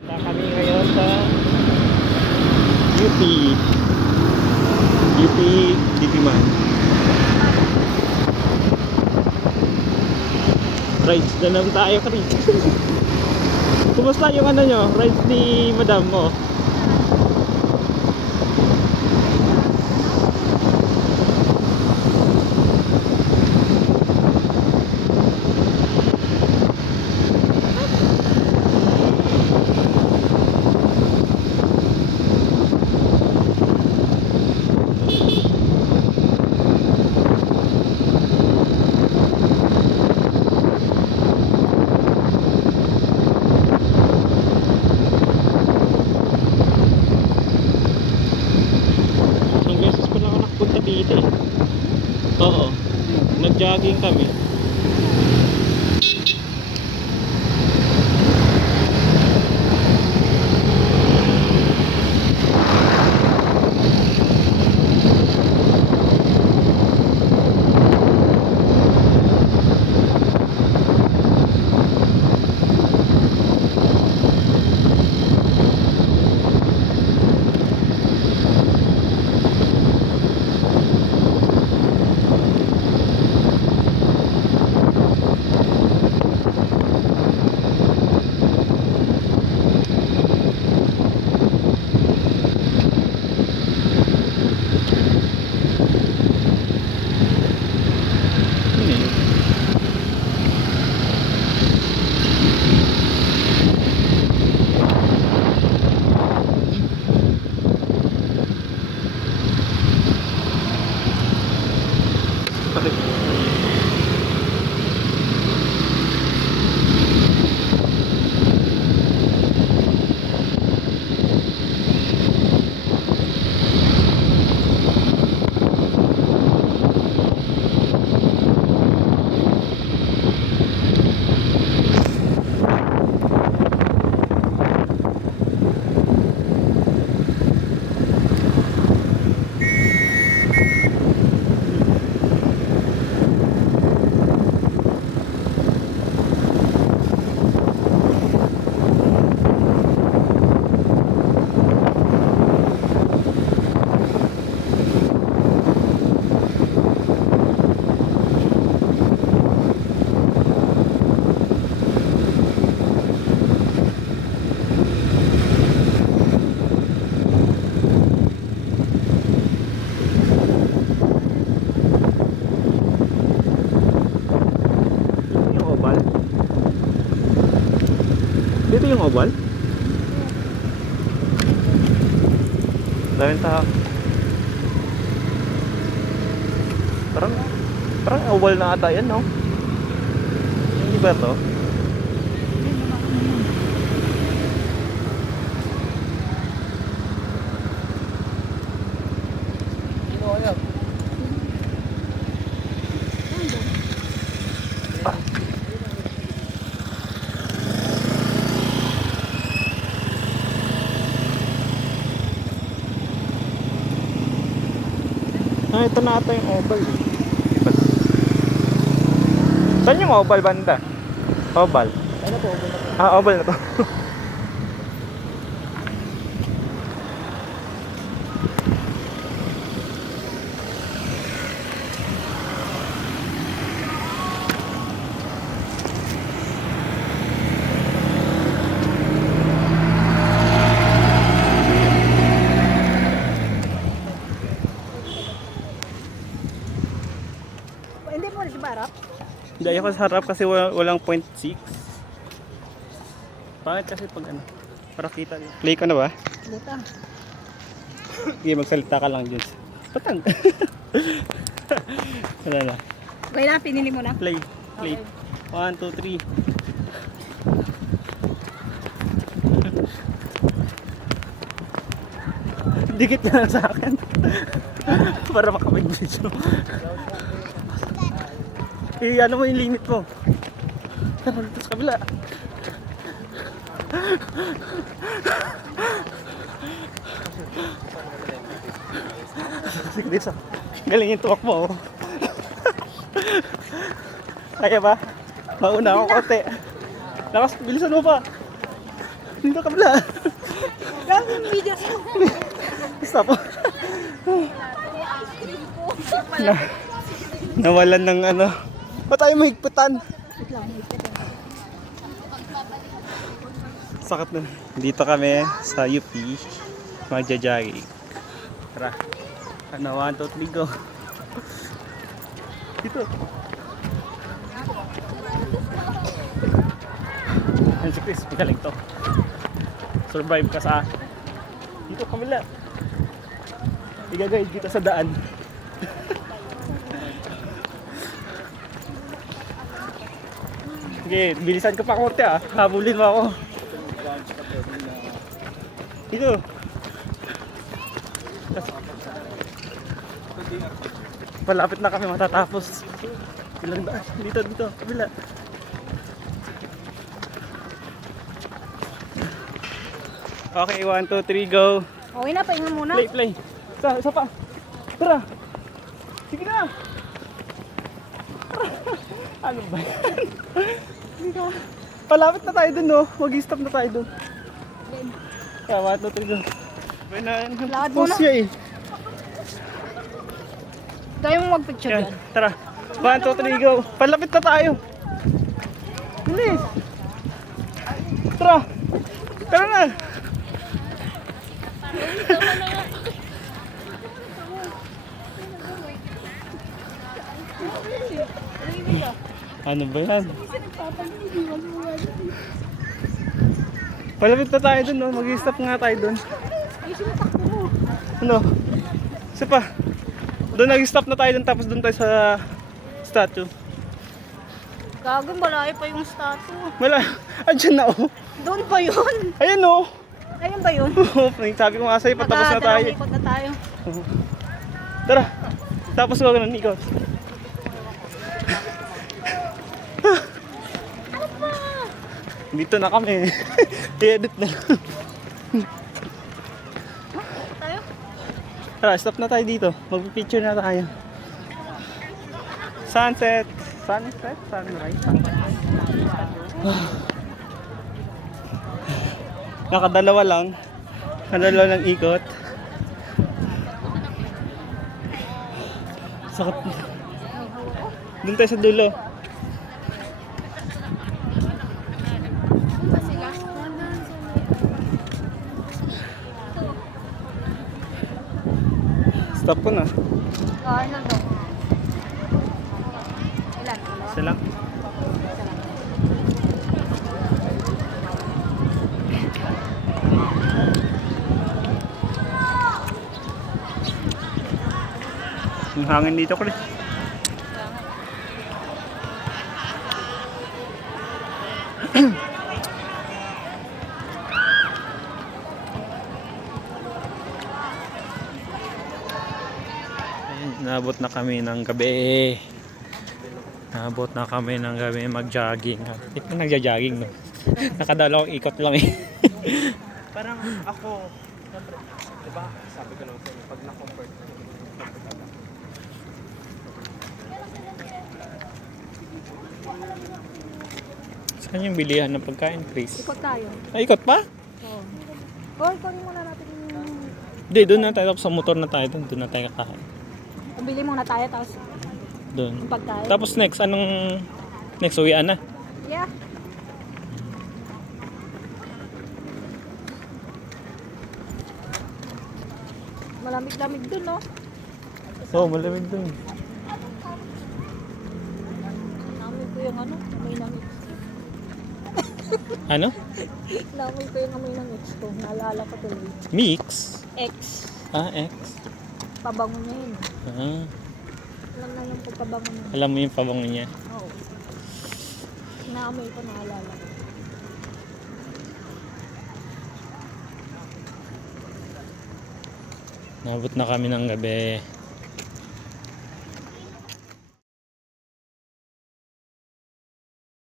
Kami ngayon sa UP UP Diliman. Rides na lang tayo, Chris. Kumusta yung ano nyo? Rides ni madam mo? Dito eh. Oo. Nag-jogging kami. Dito yung oval? Daming tao. Parang oval na ata yan, no? Hindi ba to? Ah, ito na ata yung oval. Saan yung oval banda? Oval. Ano po, oval na po. Ah, oval na to. Hindi po rin sa harap. Hindi ayoko sa harap kasi walang 0.6. Pangit kasi pag ano, para kita. Play ko na ba? Dito. Sige, magsalita ka lang dyan. Patang. Wala na. Okay na, pinili mo na. Play. Play. Okay. 1, 2, 3. Dikit na lang sa akin. Para makapag-video. Ano mo yung limit mo? Tara dito sa kabila. Sige sa. Galing yung tuwak mo. Kaya ba? Mauna ako konti. Lakas, bilisan mo pa. Dito kabila. Grabe yung videos mo. Stop. Na, nawalan ng ano. Ba't tayo mahigpitan? Wait lang, wait lang. Sakit na. Dito kami sa UP. Magja-jogging. Tara. Ano, 1, 2, 3, go. Dito. Yan si Chris, magaling to. Survive ka sa dito kamila. Igagayad kita sa daan. Sige, bilisan ka pa korte ah. Habulin mo ako. Dito. Palapit na kami matatapos. Ilang daan. Dito, kabila. Okay, 1, 2, 3, go. Okay na, pahinga muna. Play. Isa pa. Tara. Sige na. Ano ba yan? Palapit na tayo dun, no? Mag-stop na tayo dun. Kaya, 1, 2, 3, go. Lakad Pause muna. siya eh. Tayo mo mag-picture Yan, yan. tara. 1, 2, 3, go. Palapit na tayo. Bilis. Tara. Tara na. Ano ba yan? Palapit na tayo dun, no? Mag-stop nga tayo dun. Ay, sinatakbo mo. Ano? Isa pa. Doon nag-stop na tayo dun, tapos dun tayo sa statue. Gago, malayo pa yung statue. Wala. Andyan na, oh. Doon pa yun. Ayan, oh. Ayun ba yun? Sabi ko nga sa'yo, patapos na tayo. Ikot na tayo. Tara. Tapos ko ganun, ikot. Dito na kami. I-edit na. Tayo? Tara, stop na tayo dito. Mag-picture na tayo. Sunset. Sunset? Sunrise? Nakadalawa lang. Nakadalawa lang ikot. Sakit. Doon tayo sa dulo. Stop ko na. Ano to? Ilan? Isa lang. Ang hangin dito ko rin. Naabot na kami ng gabi. Naabot na kami ng gabi mag-jogging. Ito nagja-jogging, no? Nakadalawang ikot lang eh. Parang ako, siyempre, diba, sabi ko lang sa inyo, pag na-convert, Saan yung bilihan ng pagkain, Chris? Ikot tayo. Ay, ikot pa? Oo. Oh, ikunin muna natin yung... Hindi, doon na tayo. Tapos sa motor na tayo doon. Doon na tayo kakain. Pabili muna tayo, tapos Doon. yung pagkain. Tapos next, anong... Next, uwian na. Yeah. Malamig-lamig dun, no? Oo, malamig doon. Namoy ko yung ano, amoy ng X. Ano? Namoy ko yung amoy ng X ko. Naalala ko tuloy. Mix? X. Ah, X. Pabango niya yun. Ah, Alam na yung pagpabango niya. alam mo yung pabango niya. Oo. Naamoy ko, naalala ko. Nabot na kami ng gabi.